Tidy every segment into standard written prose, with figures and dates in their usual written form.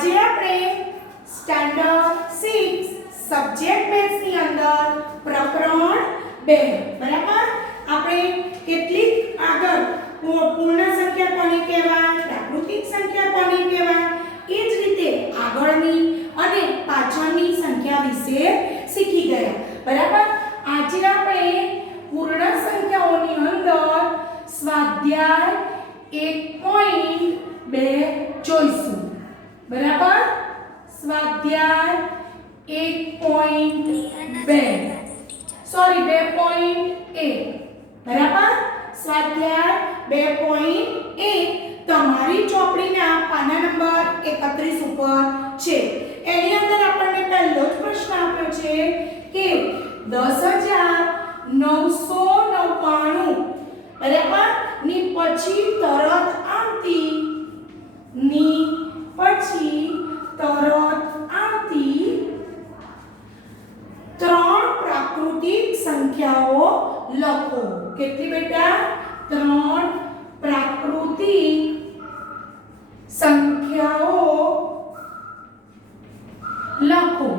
આજે આપણે standard 6 subject maths ની અંદર પ્રકરણ 2 બરાબર આપણે કેટલીક આગળ પૂર્ણ સંખ્યા કોને કહેવાય, પ્રાકૃતિક સંખ્યા કોને કહેવાય, એ જ રીતે આગળની અને પાછળની સંખ્યા વિશે શીખી ગયા બરાબર। આજે આપણે પૂર્ણ સંખ્યાઓની અંદર સ્વાધ્યાય 1.2 જોઈશું બરાબર। સ્વાધ્યાય 1.2 સોરી 2.1 બરાબર। સ્વાધ્યાય 2.1 તમારી ચોપડીના પાના નંબર 31 ઉપર છે। એની અંદર આપણને પહેલો જ પ્રશ્ન આપ્યો છે કે 10,999 બરાબર ની પછી તરત આવતી ત્રણ પ્રાકૃતિક સંખ્યાઓ લખો। કેટલી બેટા? ત્રણ પ્રાકૃતિક સંખ્યાઓ લખો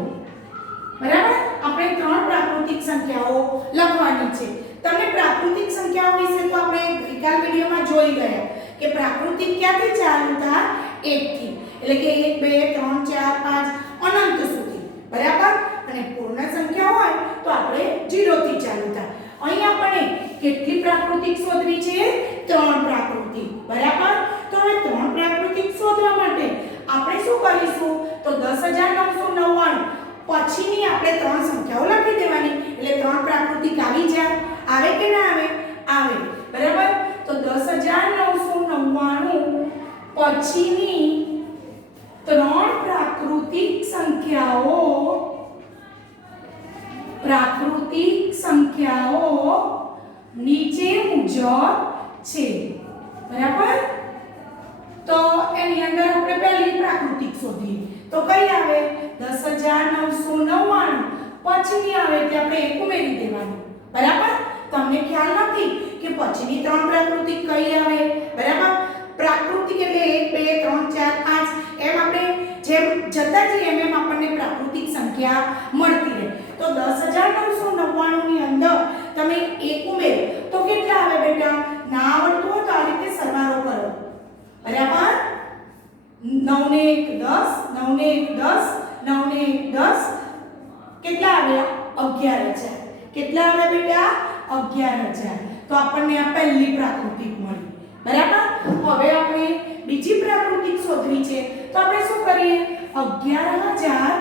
બરાબર। આપણે ત્રણ પ્રાકૃતિક સંખ્યાઓ લખવાની છે। તમને પ્રાકૃતિક સંખ્યાઓ વિશે તો આપણે ગઈકાલ વિડિયોમાં જોઈ ગયા કે પ્રાકૃતિક ક્યાંથી ચાલુ થાય? 1 થી, એટલે કે 1 2 3 4 5 અનંત સુધી બરાબર। અને પૂર્ણ સંખ્યા હોય તો આપણે 0 થી ચાલુ થાય। અહીં આપણે કેટલી પ્રાકૃતિક શોધવી છે? 3 પ્રાકૃતિક બરાબર। તો હવે 3 પ્રાકૃતિક શોધવા માટે આપણે શું કરીશું? તો 10,999 પછીની આપણે 3 સંખ્યાઓ લખી દેવાની, એટલે 3 પ્રાકૃતિક આવી જાય। આવે કે ના આવે? આવે બરાબર। તો 10,999 પછીની 3 પ્રાકૃતિક સંખ્યાઓ નીચે મુજબ છે બરાબર। તો એની અંદર આપણે પહેલી પ્રાકૃતિક શોધીએ તો કઈ આવે? 10,999 પછીની આવે એટલે આપણે 1 ઉમેરી દેવાનું બરાબર। તમને ખ્યાલ નથી કે પછીની 3 પ્રાકૃતિક કઈ આવે બરાબર। પ્રાકૃતિક એટલે 1 2 3 4 5 એમ આપણે જેમ જતા જઈએ એમ આપણને પ્રાકૃતિક સંખ્યા મળતી રહે। તો 10,999 ની અંદર તમે 1 ઉમેરો તો કેટલા આવે બેટા? ના આવડતું હોય તો આ રીતે સરવાળો કરો બરાબર। 9 ને 1 10, 9 ને 1 10, 9 ને 1 10 કેટલા આવ્યા? 11,000। કેટલા આવે બેટા? 11,000। તો આપણને આ પહેલી પ્રાકૃતિક મળી બરાબર। હવે આપણે બીજી પ્રાકૃતિક શોધવી છે તો આપણે શું કરીએ? 11,000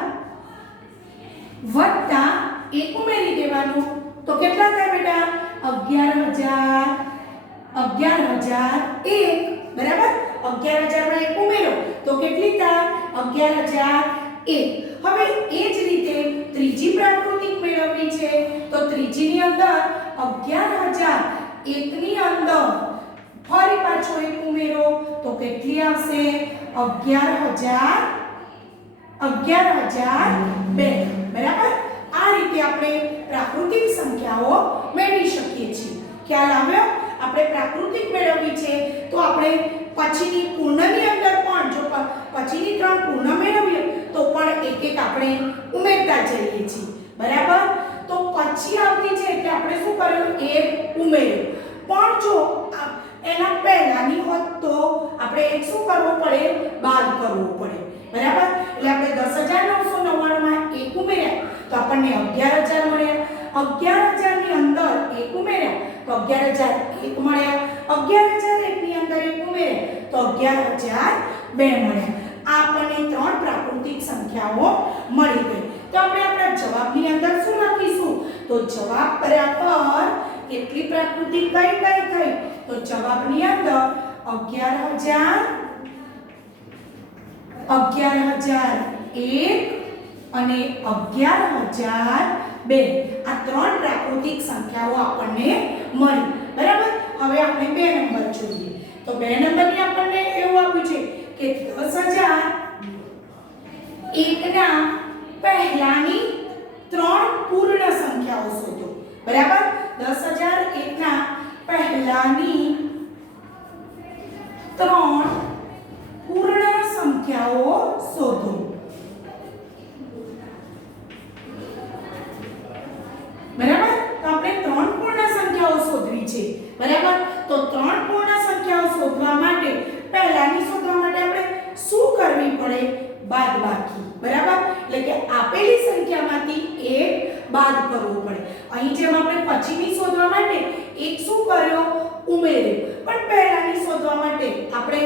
વત્તા 1 ઉમેરી દેવાનું તો કેટલા થાય બેટા? 11,001 બરાબર। 11,000 માં 1 ઉમેરો તો કેટલી થાય? 11,001। હવે એ જ રીતે ત્રીજી પ્રાકૃતિક મેળવવી છે તો ત્રીજીની અંદર 11,001 ની અંદર ફરી પાછો 1 ઉમેરો તો કેટલી આવશે? 11,002 બરાબર। આ રીતે આપણે પ્રાકૃતિક સંખ્યાઓ મેળવી શકીએ છીએ। ખ્યાલ આવ્યો? આપણે પ્રાકૃતિક મેળવવી છે તો આપણે પછીની પૂર્ણની અંદર પણ જો પછીની 3 પૂર્ણ મેળવીએ તો પણ એક એક આપણે ઉમેરતા જઈએ છીએ બરાબર। તો પછી આવતી છે એટલે આપણે શું કર્યું? 1 ઉમેર્યું। પણ જો એના પહેલાની હોત તો આપણે એક શું કરવું પડે? બાદ કરવું પડે બરાબર। એટલે આપણે 10,999 માં 1 ઉમેર્યા તો આપણને 11,000 મળ્યા। 11,000 ની અંદર 1 ઉમેર્યા તો 11,001 મળ્યા। 11,001 ની અંદર 1 ઉમેર્યા તો 11,002 મળ્યા। આ આપણને 3 પ્રાકૃતિક સંખ્યાઓ મળી ગઈ। તો આપણે આપણા જવાબની અંદર શું લખીશું? તો જવાબ બરાબર કેટલી પ્રાકૃતિક કઈ થઈ? તો જવાબની અંદર 11,001 અને 11,002 આ 3 પ્રાકૃતિક સંખ્યાઓ આપણને મળી બરાબર। હવે આપણે 2 નંબર જોઈએ તો 2 નંબરની આપણને એવું આપ્યું છે કે 10,001 ના પહેલાની 3 પૂર્ણ સંખ્યાઓ શોધો બરાબર। 10,001 ના પહેલાની 3 પૂર્ણ સંખ્યા સંખ્યાઓ શોધો. બરાબર, તો આપણે ત્રણ પૂર્ણ સંખ્યાઓ શોધવી છે. બરાબર, તો ત્રણ પૂર્ણ સંખ્યાઓ શોધવા માટે પહેલાની શોધવા માટે આપણે શું કરવી પડે? બાદબાકી. બરાબર, એટલે કે આપેલી સંખ્યામાંથી એક બાદ કરવો પડે. અહીં જેમ આપણે પછીની શોધવા માટે એક શું કર્યો? ઉમેર્યો. પણ પહેલાની શોધવા માટે આપણે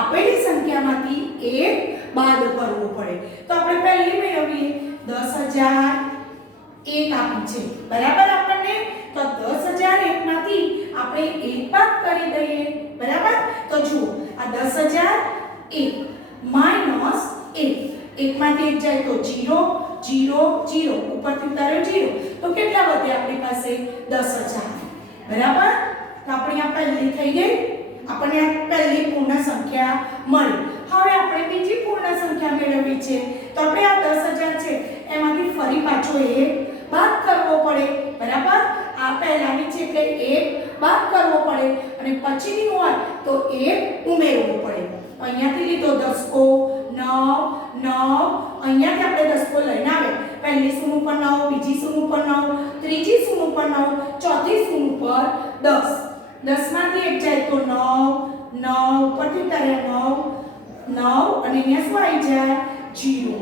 આપેલી સંખ્યામાંથી એક બાદ કરવો પડે. તો આપણે પહેલી મેળવીએ 10001 આપી છે. બરાબર, આપણને તો 10001 માંથી આપણે એક બાદ કરી દઈએ. બરાબર, તો જુઓ આ 10001 માઈનસ 1. એકમાંથી એક જાય તો 0 0 0 ઉપરથી ઉતાર્યો 0 તો કેટલા વધે આપણી પાસે? 10000. બરાબર, તો આપણી આ પહેલી થઈ ગઈ. આપણને આ પહેલી પૂર્ણ સંખ્યા મળી. હવે આપણે બીજી પૂર્ણ સંખ્યા મેળવવી છે. તો આપણે આ 10000 છે એમાંથી ફરી પાછો એક બાદ કરવો પડે. બરાબર, આ પહેલાની છે એટલે એક બાદ કરવો પડે અને પછીની હોય તો એક ઉમેરવો પડે. અહીંયાથી લીધો દસકો 9 9. અહીંયાથી આપણે દસકો લઈને આવે. પહેલી શૂન ઉપર 9, બીજી શૂન ઉપર 9, ત્રીજી શૂન ઉપર 9, ચોથી શૂન ઉપર 10. 10 માંથી એક જાય તો 9 9 ઉપરથી ઉતાર્યા 9 9 અને અહીંયા શું આવી જાય? 0.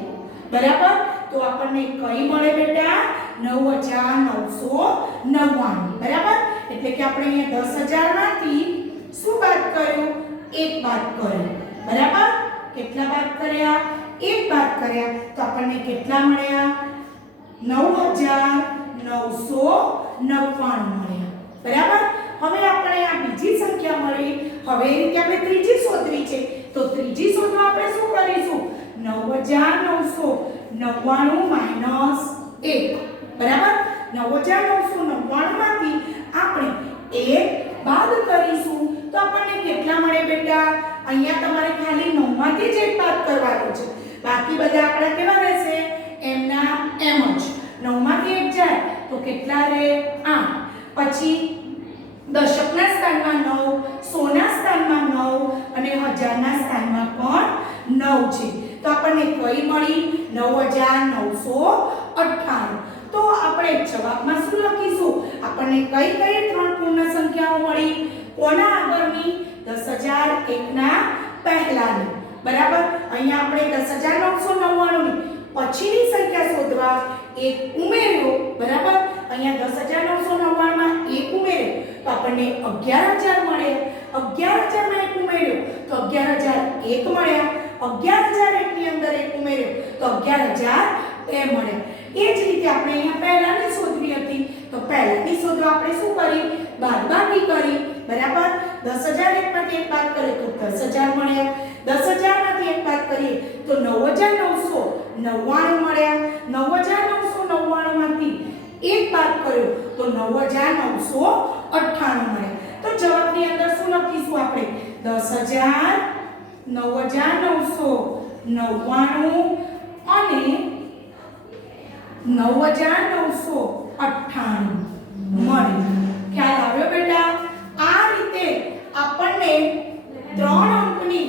બરાબર, તો આપણને કઈ મળે બેટા? 9999. બરાબર, એટલે કે આપણે અહીંયા 10000 માંથી શું બાદ કર્યું? એક બાદ કર્યું. બરાબર, કેટલા બાદ કર્યા? એક બાદ કર્યા. તો આપણને કેટલા મળ્યા? 9999 મળ્યા. બરાબર, હવે આપણે આ બીજી સંખ્યા મળી. હવે એ રીતે આપણે ત્રીજી શોધવી છે. તો ત્રીજી શોધવા આપણે શું કરીશું? 9999 માઈનસ 1. બરાબર, 9999 માંથી આપણે 1 બાદ કરીશું તો આપણને કેટલા મળે બેટા? અહીંયા તમારે ખાલી 9 માંથી જ એક બાદ કરવાનો છે. બાકી બધા આપણા કેવા રહેશે? એમના એમ જ. 9 માંથી એક જાય તો કેટલા રહે? 8. પછી દશકના સ્થાનમાં 9, સોના સ્થાનમાં 9 અને હજારના સ્થાનમાં પણ 9 છે. તો આપણને કઈ મળી? 9998. તો આપણે જવાબમાં શું લખીશું? આપણને કઈ કઈ ત્રણ પૂર્ણ સંખ્યાઓ મળી? કોના આગળની? 10001 ના પહેલાની. બરાબર, અહીંયા આપણે 10999 ની પછીની સંખ્યા શોધવા એક ઉમેર્યો. બરાબર, અહીંયા 10999 માં એક ઉમેર્યો તો આપણને 11000 મળે. 11000 માં એક ઉમેર્યો તો 11001 મળ્યા. 11001 ની અંદર એક ઉમેર્યો તો 11002 મળ્યા. એ જ રીતે આપણે અહીંયા પહેલાની શોધવી હતી તો પહેલાની શોધવા આપણે શું કરી? બાદબાકી કરી. બરાબર, 10001 માંથી એક બાદ કરીએ તો 10000 મળ્યા. 10000 માંથી એક બાદ કરીએ તો 9999 મળ્યા. 9999 માંથી એક બાદ કર્યો તો 9998 મળ્યા. તો જવાબની અંદર શું લખીશું આપણે? 10000 9999 અને 9998 મળે. ખ્યાલ આવ્યો બેટા? આ રીતે આપણને 3 અંકની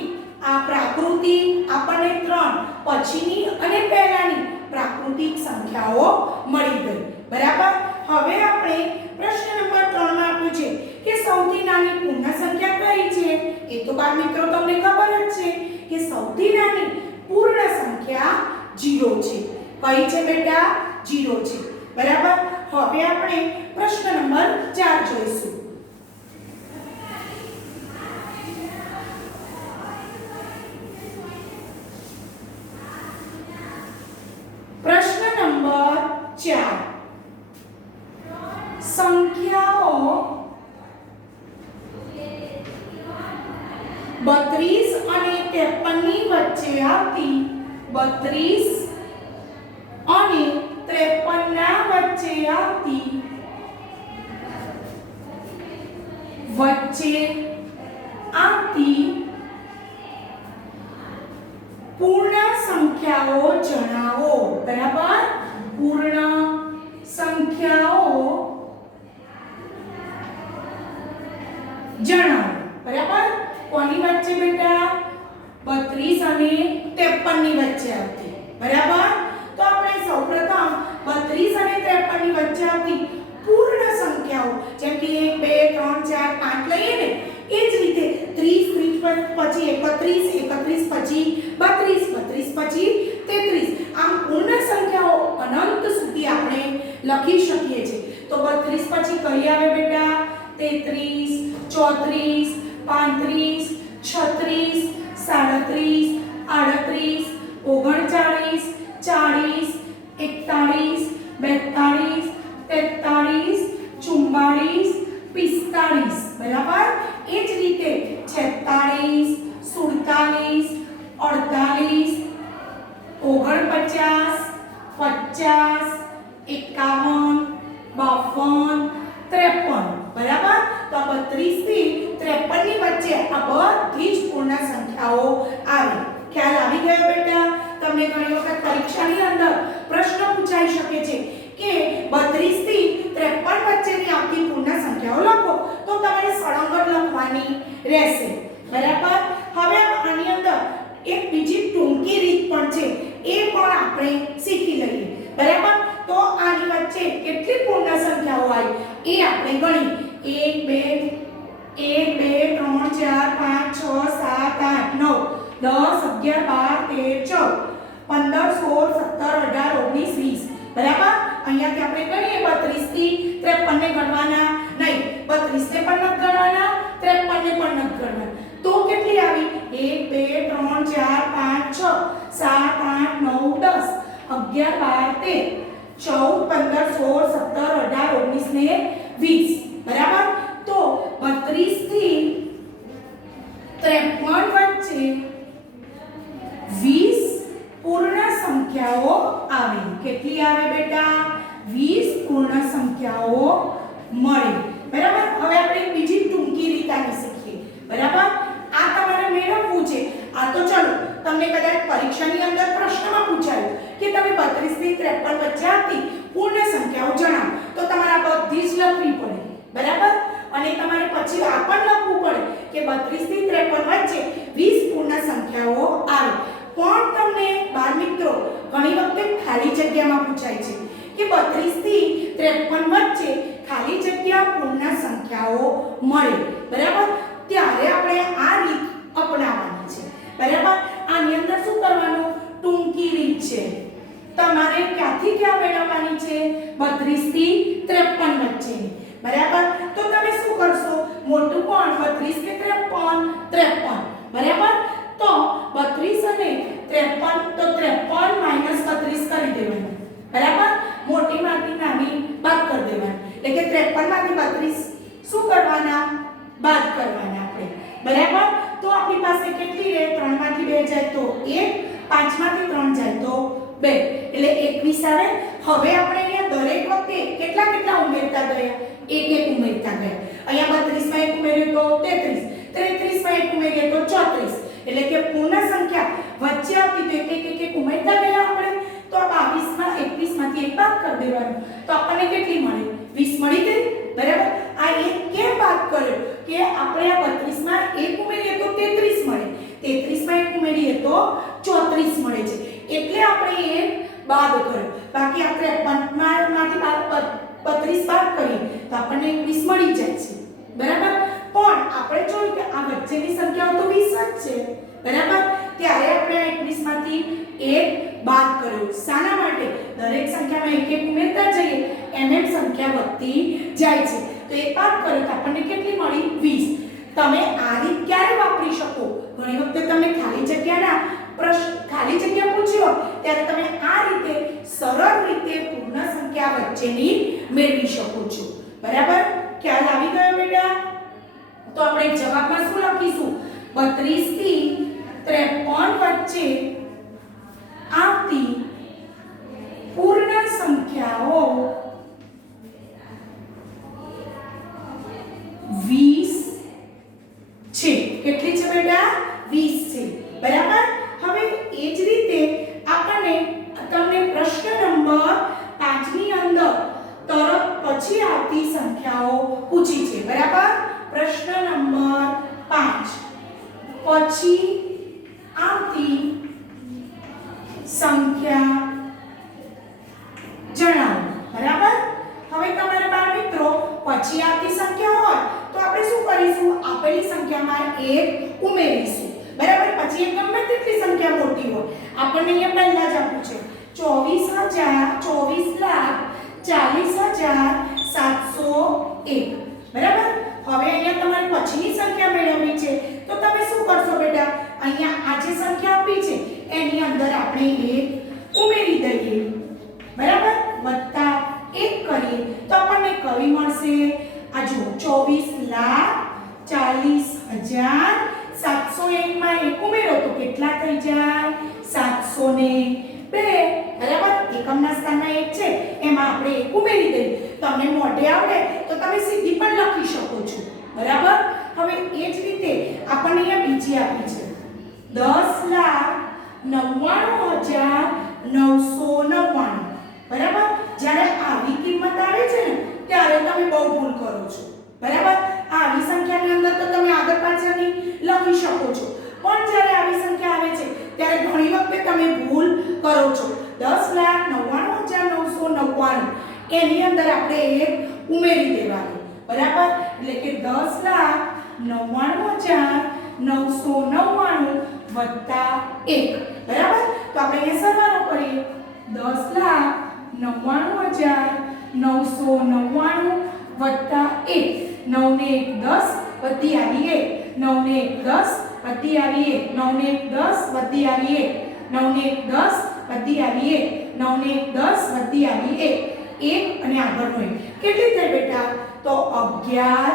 આ પ્રાકૃતિક, આપણને 3 પછીની અને પહેલાની પ્રાકૃતિક સંખ્યાઓ મળી ગઈ. બરાબર, હવે આપણે પ્રશ્ન નંબર 3 માં આપ્યું છે કે સૌથી નાની પૂર્ણ સંખ્યા કઈ છે? એ તો બાળ મિત્રો તમને ખબર જ છે કે સૌથી નાની પૂર્ણ સંખ્યા 0 છે. કઈ છે બેટા? 0 છે. બરાબર, હવે આપણે પ્રશ્ન નંબર 4 જોઈશું. પ્રશ્ન નંબર 4. સંખ્યાઓ 32 અને 53 ની વચ્ચે આવતી 32 અને 53 ના વચ્ચે આવતી પૂર્ણ સંખ્યાઓ જણાવો. બરાબર, પૂર્ણ સંખ્યાઓ જણાવો. બરાબર, કોની વચ્ચે બેટા? 32 32 અને 53 ની વચ્ચે આવતી બરાબર તો આપણે સૌપ્રથમ 32 અને 53 ની વચ્ચે આવતી પૂર્ણ સંખ્યાઓ જેમ કે 1 2 3 4 5 લઈએ ને એ જ રીતે 30 પછી 31 31 પછી 32 32 પછી 33 આમ પૂર્ણ સંખ્યાઓ અનંત સુધી આપણે લખી શકીએ છીએ તો 32 પછી કઈ આવે બેટા 33 34 35 36 37 38 39 40 41 42 43 44 45 બરાબર એ જ રીતે 46 47 48 49 50 51 52 53 બરાબર તો 32 થી 53 ની વચ્ચે આ બધી જ પૂર્ણ સંખ્યાઓ આવે ખ્યાલ આવી ગયો બેટા તમને ઘણી વખત પરીક્ષાની અંદર પ્રશ્ન પૂછાઈ શકે છે કે 32 થી 53 વચ્ચેની આવતી પૂર્ણ સંખ્યાઓ લખો તો તમારે સળંગર લખવાની રહેશે બરાબર હવે આની અંદર એક બીજી ટૂંકી રીત પણ છે એ પણ આપણે શીખી લઈએ બરાબર તો આની વચ્ચે કેટલી પૂર્ણ સંખ્યાઓ આવી એ આપણે ગણી 1 2 3 4 5 6 7 8 9 10 11 12 13 14 15 16 17 18 19 20 બરાબર અહીંયાથી આપણે ગણીએ 32 થી 53 ને ગણવાના નહીં 32 ને પણ નથી ગણવાના 53 ને પણ નથી ગણવાના તો કેટલી આવી 1 2 3 4 5 6 7 8 9 10 11 12 13 14 15 16 17 18 19 ને 20 બરાબર તો 32 થી 53 વચ્ચે 20 પૂર્ણ સંખ્યાઓ આવે કેટલી આવે બેટા 20 પૂર્ણ સંખ્યાઓ મળે બરાબર હવે આપણે બીજી ટૂંકી રીત આની શીખીએ બરાબર આ તમારે મેળવવું છે આ તો ચલો તમને કદાચ પરીક્ષાની અંદર પ્રશ્નમાં પૂછાયું કે તમે 32 થી 53 વચ્ચે આવતી પૂર્ણ સંખ્યાઓ જણાવો તો તમારે આ બધી જ લખવી પડે બરાબર અને તમારે પછી આ પણ લખવું પડે કે 32 થી 53 વચ્ચે 20 પૂર્ણ સંખ્યાઓ આવે પણ તમને બાળ મિત્રો ઘણી વખતે ખાલી જગ્યામાં પૂછાય છે કે 32 થી 53 વચ્ચે ખાલી જગ્યા પૂર્ણ સંખ્યાઓ મળે બરાબર ત્યારે આપણે આ રીત અપનાવવાની છે બરાબર આની અંદર શું કરવાનું ટૂંકી રીત છે તમારે ક્યાંથી ક્યાં મેળવવાની છે 32 થી 53 વચ્ચેની બરાબર તો તમે શું કરશો મોટું કોણ 32 કે 53 બરાબર તો 32 અને 53 તો 53 માઈનસ 32 કરી દેવાનું બરાબર મોટીમાંથી નાની બાદ કરી દેવાની એટલે કે 53 માંથી 32 શું કરવાના બાદ કરવાના આપણે બરાબર તો આપણી પાસે કેટલી રહે 3 માંથી 2 જાય તો 1 5 માંથી 3 જાય તો 2 એટલે 21 આવે હવે આપણે અહીંયા દરેક વખતે કેટલા કેટલા ઉમેરતા ગયા એક એક ઉમેરતા ગયા અહીંયા 32 માં એક ઉમેર્યું તો 33 33 માં એક ઉમેરીએ તો 34 એટલે કે પૂર્ણ સંખ્યા વચ્ચે આવતી તો એક ઉમેરતા ગયા આપણે તો આ 22 માં 21 માંથી એક બાદ કરી દેવાનું તો આપણને કેટલી મળી 20 મળી ગઈ બરાબર આ એક કેમ બાદ કર્યો કે આપણે આ 32 માં એક ઉમેરીએ તો 33 મળે 33 માં એક ઉમેરીએ તો 34 મળે છે એટલે આપણે એક બાદ કર્યો બાકી આપણે 53 માંથી 32 બાદ કરીએ તો આપણને 20 મળી જાય છે બરાબર પણ આપણે જોયું કે આ વચ્ચેની સંખ્યાઓ તો 20 જ છે બરાબર ત્યારે આપણે 21 માંથી એક બાદ કર્યો શાના માટે દરેક સંખ્યામાં એક એક ઉમેરતા જઈએ એમ સંખ્યા વધતી જાય છે તો એક બાદ કર્યો તો આપણને કેટલી મળી 20 તમે આ રીત ક્યારે વાપરી શકો ઘણી વખતે તમને ખાલી જગ્યાના પ્રશ્ન ખાલી જગ્યા પૂછ્યો ત્યારે તમે આ રીતે સરળ રીતે પૂર્ણ સંખ્યા વચ્ચેની મેળવી શકો છો બરાબર ખ્યાલ આવી ગયો બેટા તો આપણે જવાબમાં શું લખીશું 32 થી 53 વચ્ચે આવતી પૂર્ણ સંખ્યાઓ 20 છે કેટલી છે બેટા 20 છે બરાબર હવે એ જ રીતે આપણને તમને પ્રશ્ન નંબર 5 ની અંદર તરત પછી આવતી સંખ્યાઓ પૂછી છે બરાબર પ્રશ્ન નંબર 5 પછી આવતી સંખ્યા જણાવો. બરાબર. હવે તમારા બાળ મિત્રો પછી આવતી સંખ્યા હોય તો આપણે શું કરીશું? આપેલી સંખ્યામાં 1 ઉમેરીશું. બરાબર. પછી એ ગમે તેટલી સંખ્યા મોટી હોય, આપણને અહીંયા પહેલા જ આપ્યું છે 24,40,701. બરાબર. હવે અહીંયા તમારે પછીની સંખ્યા મેળવવી છે તો તમે શું કરશો બેટા? અહીંયા આ જે સંખ્યા આપી છે એની અંદર આપણે 1 ઉમેરી દઈએ. બરાબર. વત્તા 1 કરીએ તો આપણને કઈ મળશે? આ જુઓ 24,40,701 માં 1 ઉમેરો તો કેટલા થઈ જાય? 702. બરાબર. એકમના સ્થાનમાં 1 છે એમાં આપણે 1 ઉમેરી દઈએ. તમને મોઢે આવડે તો તમે સીધી પણ લખી શકો છો. બરાબર. હવે એ જ રીતે આપણને અહીંયા બીજી આપી છે 10,99,999. બરાબર. જ્યારે આવી કિંમત આવે છે ને ત્યારે તમે બહુ ભૂલ કરો છો. બરાબર. આવી સંખ્યાની અંદર તો તમે આગળ પાછળની લખી શકો છો, પણ જ્યારે આવી સંખ્યા આવે છે ત્યારે ઘણી વખતે તમે ભૂલ કરો છો. 10,99,999 એની અંદર આપણે 1 ઉમેરી દેવાનું. બરાબર. એટલે કે 10,99,999 વત્તા 1. બરાબર. તો આપણે એ સરવાળો કરીએ 10,99,999 વત્તા 1. 9 ને 1 10 વધી આવી 1. 9 ને 1 10 વધી આવી 1. 9 ને 1 10 વધી આવી 1. 9 ને 1 10 વધી આવી 1. 9 ને 1 10 વધી આવી 1. 1 અને આગળનો 1 કેટલી થઈ બેટા? તો 11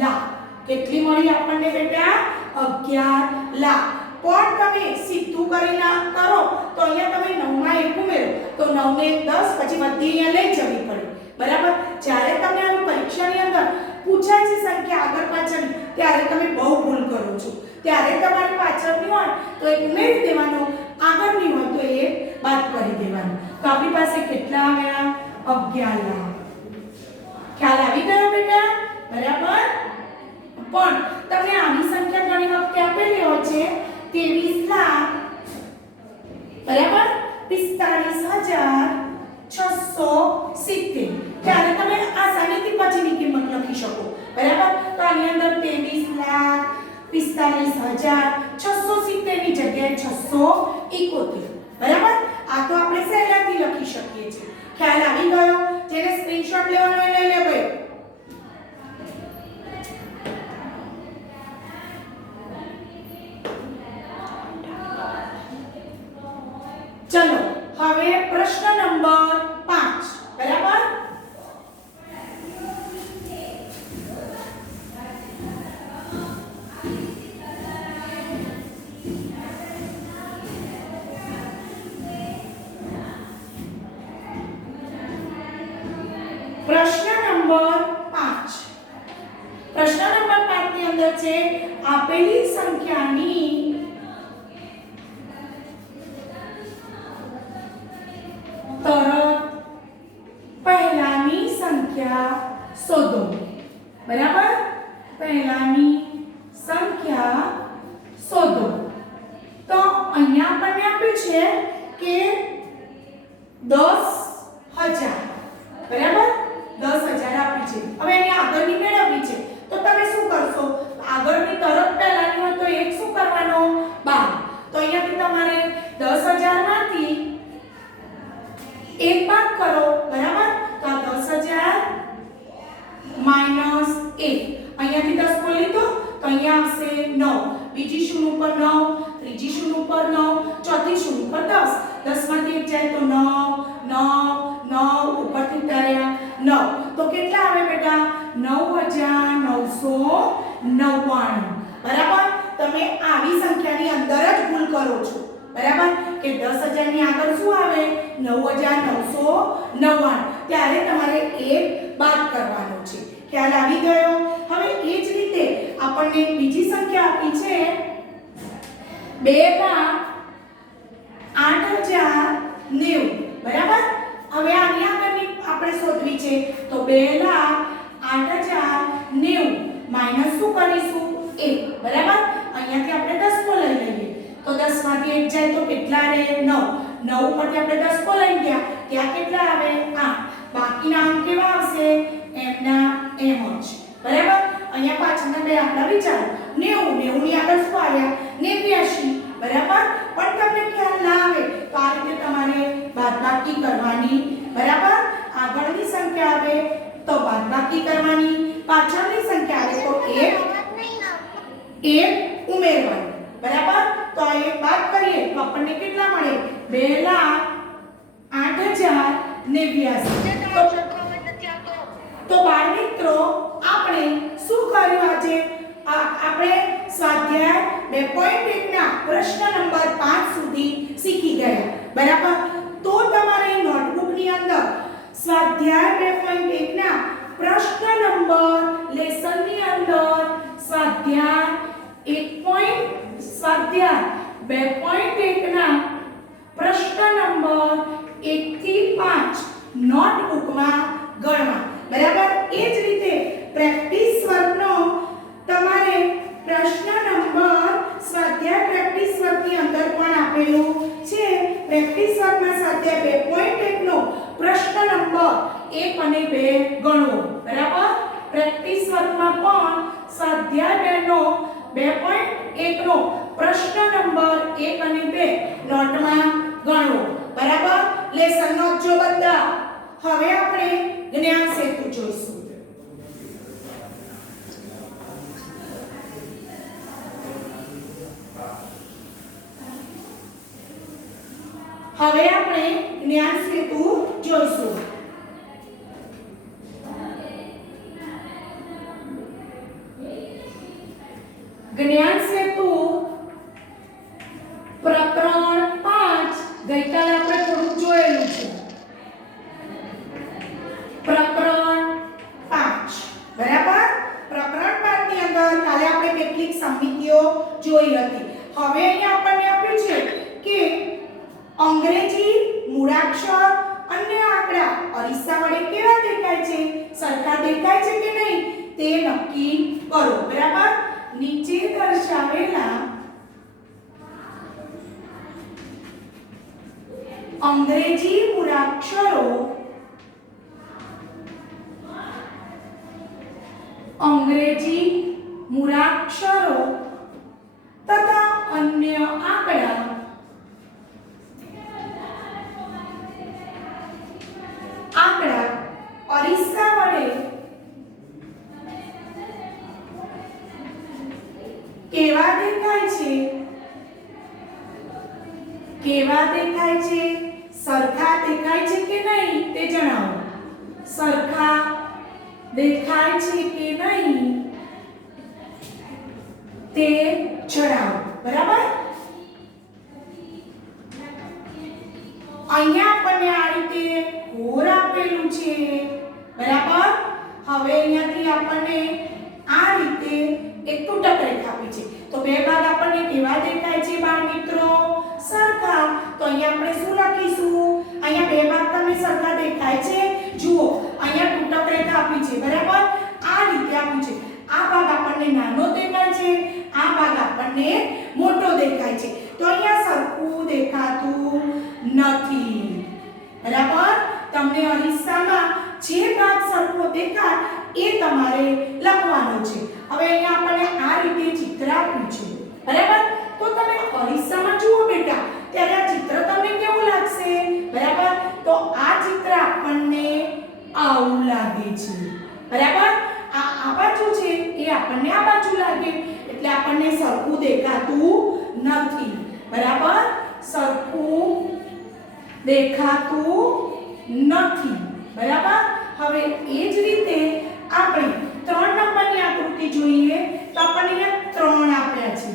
લાખ. કેટલી મળી આપણને બેટા? 11 લાખ. પણ તમે સીધું કરીને કરો તો અહીંયા તમે 9 માં 1 ઉમેરો તો 9 ને 1 10 પછી બધી અહીંયા લઈ જવી પડે. બરાબર. જ્યારે તમે આવી પરીક્ષાની અંદર પૂછાય છે સંખ્યા આગળ પાછળની ત્યારે તમે બહુ ભૂલ કરો છો. ત્યારે તમારી પાછળની હોય તો 1 ઉમેરી દેવાનો, આગળની હોય તો 1 બાદ કરી દેવાનો. તો આપણી પાસે કેટલા આવ્યા? 11 લાખ. ખ્યાલ આવી ગયો બેટા? બરાબર. પણ તમને આવી સંખ્યા ઘણી વખતે આપેલી હોય છે 23 લાખ. બરાબર. 45,670. ત્યારે તમે આસાનીથી પછીની કિંમત લખી શકો. બરાબર. તો આની અંદર 23,45,670 ની જગ્યાએ 671. બરાબર. આ તો આપણે સહેલાઈથી લખી શકીએ છીએ. ખ્યાલ આવી ગયો? જેને સ્ક્રીનશોટ લેવાનો એ લઈ લે ભાઈ. ચલો હવે પ્રશ્ન નંબર 5. બરાબર. પ્રશ્ન નંબર 5. પ્રશ્ન નંબર 5 ની અંદર છે આપેલી સંખ્યાની તરત પહેલાની સંખ્યા શોધો. બરાબર. પહેલાની સંખ્યા શોધો. તો અહીંયા આપણને આપ્યું છે કે 10,000. બરાબર. 10,000 આપી છે. હવે એની આગળની મેળવવી છે તો તમે શું કરશો? આગળની તરત પહેલાની હોય તો 1 શું કરવાનો? 12. તો અહીંયાથી તમારે 10,000 માંથી 1 બાદ કરો. બરાબર. તો 10,000 માઈનસ 1. અહીંયાથી 10 બોલી તો અહીંયા આવશે 9. બીજી શૂન્ય ઉપર 9, ત્રીજી શૂન્ય ઉપર 9, ચોથી શૂન્ય ઉપર 10. 10 માંથી 1 જાય તો 9 ઉપરથી ઉતાર્યા 9. તો કેટલા આવે બેટા? 9,999. બરાબર. તમે આવી સંખ્યાની અંદર જ ભૂલ કરો છો. બરાબર. કે 10,000 ની આગળ શું આવે? 9,999. ત્યારે તમારે 1 બાદ કરવાનો છે. ખ્યાલ આવી ગયો? હવે એ જ રીતે આપણને બીજી સંખ્યા આપી છે 2,08,090. બરાબર. હવે આની આગળની આપણે શોધવી છે તો 2,08,090 માઈનસ શું કરીશું? 1. બરાબર. અહીંયાથી આપણે 10 લઈ લઈએ તો 10 માંથી 1 જાય તો કેટલા રહે? 9. 9 પરથી આપણે દસકો લઈ ગયા ત્યાં કેટલા આવે 8 બાકીના અંક કેવા આવશે એમના એમ જ બરાબર અહીંયા પાછળના બે આંકડા વિચારો 90 ની આગળ શું આવ્યા 89 બરાબર પણ તમને ખ્યાલ ના આવે તો આ રીતે તમારે બાદબાકી કરવાની બરાબર આગળની સંખ્યા આવે તો બાદબાકી કરવાની પાછળની સંખ્યા આવે તો એક ઉમેરવાની બરાબર તો આ એક બાદ કરીએ તો આપણને કેટલા મળે 2,08,089 તો બાળ મિત્રો આપણે શું કર્યું આજે આપણે સ્વાધ્યાય 2.1 ના પ્રશ્ન નંબર 5 સુધી શીખી ગયા બરાબર તો તમારે નોટબુક ની અંદર સ્વાધ્યાય 2.1 ના પ્રશ્ન નંબર લેસન ની અંદર સ્વાધ્યાય 2.1 ના પ્રશ્ન નંબર 1 થી 5 નોટબુકમાં ગણવા બરાબર એ જ રીતે પ્રેક્ટિસ વર્કનો તમારે પ્રશ્ન નંબર સ્વાધ્યાય પ્રેક્ટિસ વર્કની અંદર પણ આપેલું છે પ્રેક્ટિસ વર્કમાં સ્વાધ્યાય 2.1 નો પ્રશ્ન નંબર 1 અને 2 ગણો બરાબર પ્રેક્ટિસ વર્કમાં પણ સ્વાધ્યાય 2.1 નો પ્રશ્ન નંબર 1 અને 2 નોટમાં ગણો બરાબર લેસન નોટ જો બધા હવે આપણે જ્ઞાન સેતુ જોઈશું હવે આપણે જ્ઞાન સેતુ જોઈશું જ્ઞાન સેતુ પ્રકરણ 5 ગઈકાલે આપણે થોડું જોયેલું છે પ્રકરણ 5 બરાબર પ્રકરણ 5 ની અંદર કાલે આપણે કેટલીક સમિતિઓ જોઈ હતી હવે અહીંયા આપણને આપ્યું છે કે અંગ્રેજી મૂળાક્ષર અન્ય આંકડા અરીસા વડે કેવા દેખાય છે સરખા દેખાય છે કે નહીં તે નક્કી કરો બરાબર નીચે દર્શાવેલા અંગ્રેજી મૂળાક્ષરો તથા અન્ય આંકડા અરીસા વડે કેવા દેખાય છે સરખા દેખાય છે કે નહીં તે જણાવો સરખા દેખાય છે કે નહીં તે જણાવો બરાબર અહીંયા આપણને આ રીતે ઘોર આપેલું છે બરાબર હવે અહીંયાથી આપણને આ રીતે એક તૂટક રેખા આપી છે તો બે ભાગ આપણને કેવા દેખાય છે બાળ મિત્રો સરખા તો અહીંયા આપણે શું લખીશું અહીંયા બે ભાગ તમને સરખા દેખાય છે જુઓ અહીંયા તૂટક રેખા આપી છે બરાબર આ રીતે આપી છે આ ભાગ આપણને નાનો દેખાય છે આ ભાગ આપણને મોટો દેખાય છે તો અહીંયા સરખું દેખાતું નથી બરાબર તમને અરીસામાં જે ભાગ સરખો દેખાય એ તમારે લખવાનો છે હવે અહીંયા આપણને આ રીતે ચિત્ર આપ્યું છે બરાબર તો તમે અરીસામાં જુઓ બેટા ત્યારે આ ચિત્ર તમને કેવું લાગશે બરાબર તો આ ચિત્ર આપણને આવું લાગે છે બરાબર આ બાજુ છે એ આપણને આ બાજુ લાગે એટલે આપણને સરખું દેખાતું નથી બરાબર સરખું દેખાતું નથી બરાબર હવે એ જ રીતે આપણે 3 નંબરની આકૃતિ જોઈએ તો આપણને અહીંયા 3 આપ્યા છે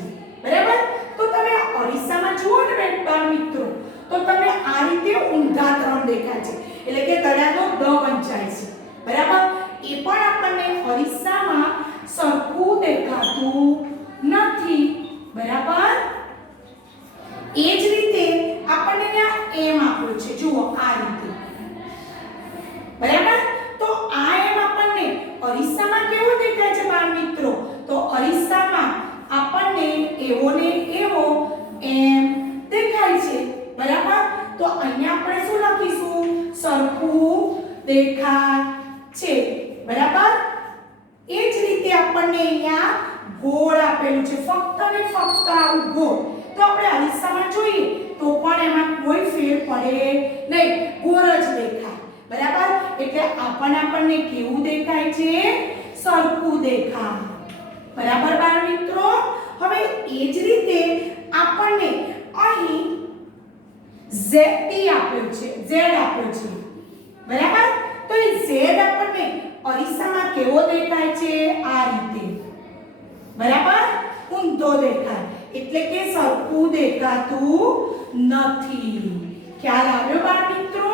બરાબર તો તમે અરીસામાં જુઓ ને બાળ મિત્રો તો તમને આ રીતે ઊંધા 3 દેખાય છે એટલે કે ગળાનો દ વંચાય છે બરાબર એ પણ આપણને અરીસામાં સરખું દેખાતું નથી બરાબર એ જ રીતે આપણને ત્યાં એમ આપ્યું છે જુઓ આ રીતે બરાબર તો આ એમ આપણને અરીસામાં કેવો દેખાય છે બાળ મિત્રો તો અરીસામાં આપણને એવો ને એવો એમ દેખાય છે બરાબર તો દેખાય છે બરાબર। એ જ રીતે આપણને અહીંયા ગોળ આપેલું છે ફક્ત ને ફક્ત આવું ગોળ તો આપણે અરીસામાં જોઈએ તો પણ એમાં કોઈ ફેર પડે નહીં ગોળ જ દેખાય બરાબર। એટલે આપણને કેવું દેખાય છે સરખું દેખાય બરાબર બાળ મિત્રો। હવે એ જ રીતે આપણને અહીં z આપ્યો છે બરાબર। તો એ z આપણને અરીસામાં કેવો દેખાય છે આ રીતે બરાબર ઊંધો દેખાય એટલે કે સરખું દેખાતું નથી। ખ્યાલ આવ્યો બાળ મિત્રો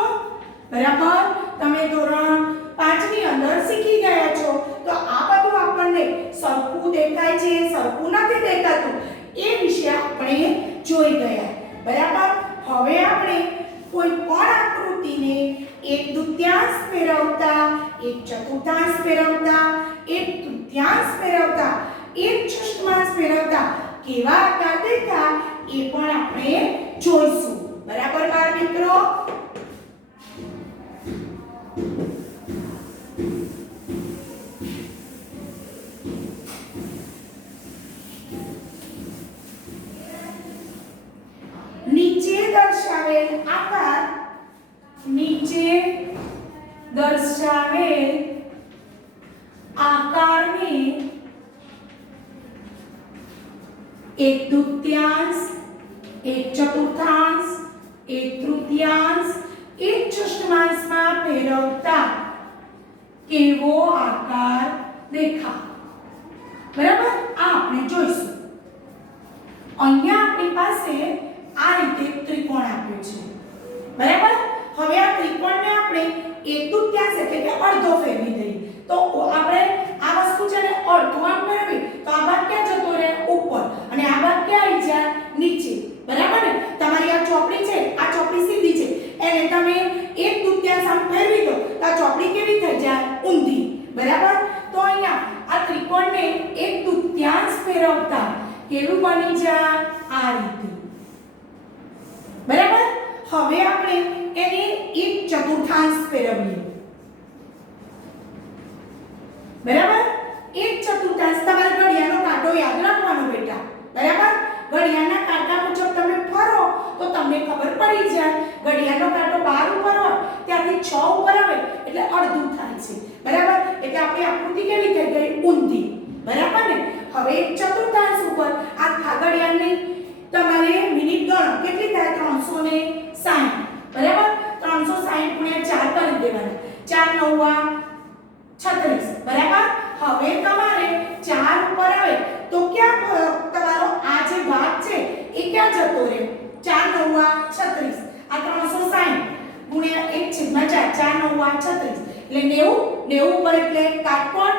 બરાબર। તમે ધોરણ 5 ની અંદર શીખી ગયા છો તો આ બધું આપણને સરખું દેખાય છે સરખું નથી દેખાતું એ વિશે આપણે જોઈ ગયા બરાબર। હવે આપણે કોઈ પણ આકૃતિને 1/2 ફેરવતા 1/4 ફેરવતા 1/3 ફેરવતા 1/6 ફેરવતા કેવા આકાર દેખાય એ પણ આપણે જોઈશું બરાબર બાળ મિત્રો। નીચે દર્શાવેલ આકારને 1/2 1/4 1/3 1/6 માં ફેરવતા કેવો આકાર દેખાય બરાબર। આ આપણે જોઈશું। અહીંયા આપણી પાસે આ રીતે ત્રિકોણ આપ્યો છે બરાબર। હવે આ ત્રિકોણને આપણે 1/2 એટલે કે અડધો ફેરવી દઈએ તો આપણે આ વસ્તુ છે ને અડધો આમ ફેરવી તો આ ભાગ ક્યાં જતો રહે ઉપર અને આ ભાગ ક્યાં આવી જાય નીચે બરાબર ને। તમારી આ ચોપડી છે આ ચોપડી સીધી છે એને તમે 1/2 આમ ફેરવી દો તો આ ચોપડી કેવી થઈ જાય ઊંધી બરાબર। તો અહીંયા આ ત્રિકોણને 1/2 ફેરવતા કેવું બની જાય આ રીતે બરાબર। હવે આપણે એને 1/4 ફેરવીએ બરાબર। 1/4 તમારે ઘડિયાળનો કાંટો યાદ રાખવાનો બેટા બરાબર। ઘડિયાળના કાંટા મુજબ તમે ફરો તો તમને ખબર પડી જાય ઘડિયાળનો કાંટો 12 ઉપર હોય ત્યાંથી 6 ઉપર આવે એટલે અડધું થાય છે બરાબર। એટલે આપણી આકૃતિ કેવી થઈ ગઈ ઊંધી બરાબર ને। હવે 1/4 ઉપર આ ઘડિયાળની તમારે મિનિટ ગણો કેટલી થાય 360 બરાબર। 360 ગુણ્યા 4 કરી દેવાના 4 9 36 બરાબર। હવે તમારે 4 ઉપર આવે તો ક્યાં તમારો આ જે ભાગ છે એ ક્યાં જતો રહે 4 9 36 આ 360 ગુણ્યા 1/4 4 9 36 એટલે 90 ઉપર એટલે કાટકોણ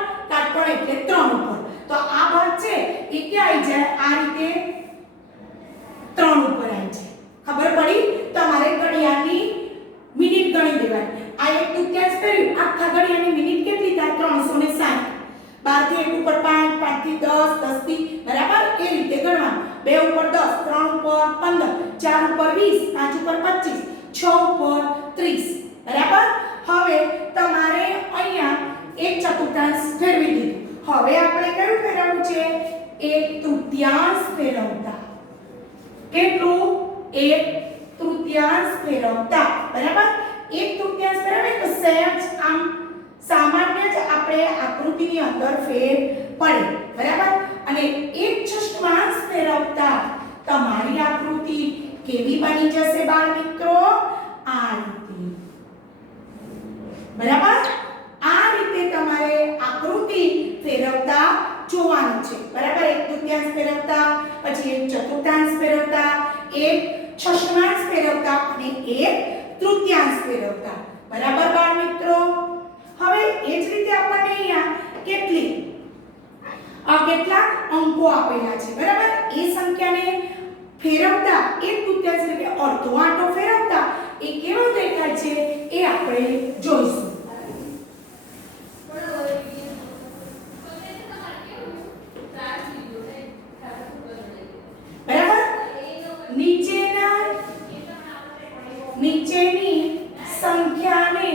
એટલે 3 ઉપર તો આ ભાગ છે એ ક્યાં આવી જાય આ રીતે 3 ઉપર આવી જાય ખબર પડી। તમારે ઘડિયાળની મિનિટ ગણી દેવાની આ 1/2 ફેરવ્યું આખા ઘડિયાળની મિનિટ કેટલી થાય 360 12 થી 1 ઉપર 5 5 થી 10 10 થી બરાબર એ રીતે ગણવાનું 2 ઉપર 10 3 ઉપર 15 4 ઉપર 20 5 ઉપર 25 6 ઉપર 30 બરાબર। હવે તમારે અહીંયા 1/4 ફેરવી દીધું હવે આપણે કયું ફેરવવું છે 1/3 ફેરવતા કેટલું 1/3 ફેરવતા બરાબર। 1/3 ફેરવે તો સહેજ આમ સામાન્ય જ આપણે આકૃતિની અંદર ફેર પડે બરાબર। અને 1/6 ફેરવતા તમારી આકૃતિ કેવી બની જશે બાળ મિત્રો આ રીતે બરાબર। આ રીતે તમારે આકૃતિ ફેરવતા જોવાનું છે બરાબર। 1/2 ફેરવતા પછી 1/4 ફેરવતા 1/6 ફેરવતા અને 1/3 ફેરવતા બરાબર બાળ મિત્રો। હવે એ જ રીતે આપણને અહીંયા કેટલાક અંકો આપેલા છે બરાબર। એ સંખ્યાને ફેરવતા 1/2 એટલે કે અડધો આંટો ફેરવતા એ કેવો દેખાય છે એ આપણે જોઈશું બરાબર। નીચેની સંખ્યાને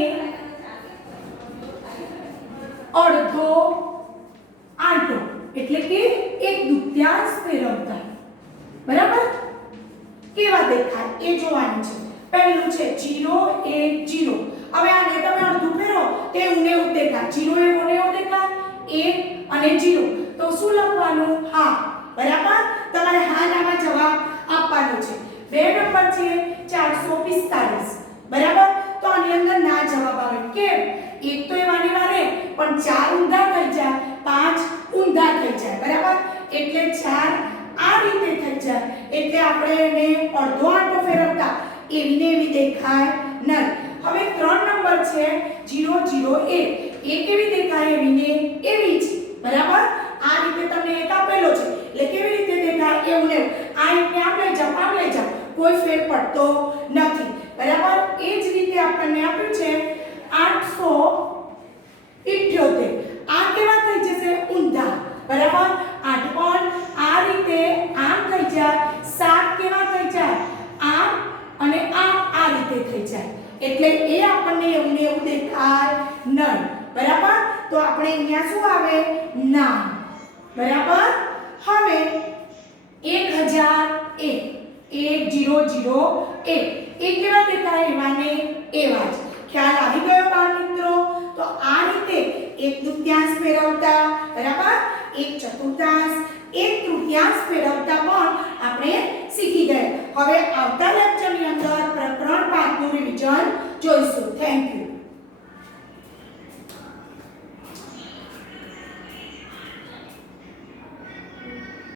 કેવા દેખાય એ જોવાનું છે. પહેલું છે 0 1 0. હવે આને તમે અડધું ફેરો તે ઊને ઉ દેખાય. 0 એ ઊને ઉ દેખાય 1 અને 0. તો શું લખવાનું? હા. બરાબર? તમારે હા નામાં જવાબ આપવાનો છે. બે નંબર છે 445. બરાબર? તો આની અંદર ના જવાબ આવે. કેમ? એક તો એવાની વારે પણ 4 ઊંધા થઈ જાય, 5 ઊંધા થઈ જાય. બરાબર? એટલે 4 આ રીતે થઈ જાય. એટલે આપણે એને અડધો આંટો ફેરવતા એવી ને એવી દેખાય નહીં. હવે 3 નંબર છે 0 0 1. એ કેવી દેખાય? એવી ને એવી જ. બરાબર? આ રીતે તમને એક આપેલો છે એટલે કેવી રીતે દેખાય? એવું ને આ રીતે આમ લઈ જાઓ, કોઈ ફેર પડતો નથી. બરાબર? એ જ રીતે આપણને આપ્યું છે 878. આ કેવા થઈ જશે? ઊંધા. બરાબર? 8 પણ આ રીતે આમ થઈ જાય. 7 કેવા થઈ જાય? આમ અને આમ આ રીતે થઈ જાય. એટલે એ આપણને એવું ને એવું દેખાય નહીં. બરાબર? તો આપણે અહીંયા શું આવે? ના. બરાબર? હવે 1001. 1001 એ કેવા દેખાય? એવા ને એવા જ. ખ્યાલ આવી ગયો બાળ મિત્રો? તો આ રીતે 1/3 ફેરવતા, બરાબર, 1/4, 1/3 ફેરવતા પણ આપણે શીખી ગયા. હવે આવતા લેક્ચરની અંદર પ્રકરણ 5 નું રિવિઝન જોઈશું. Thank you.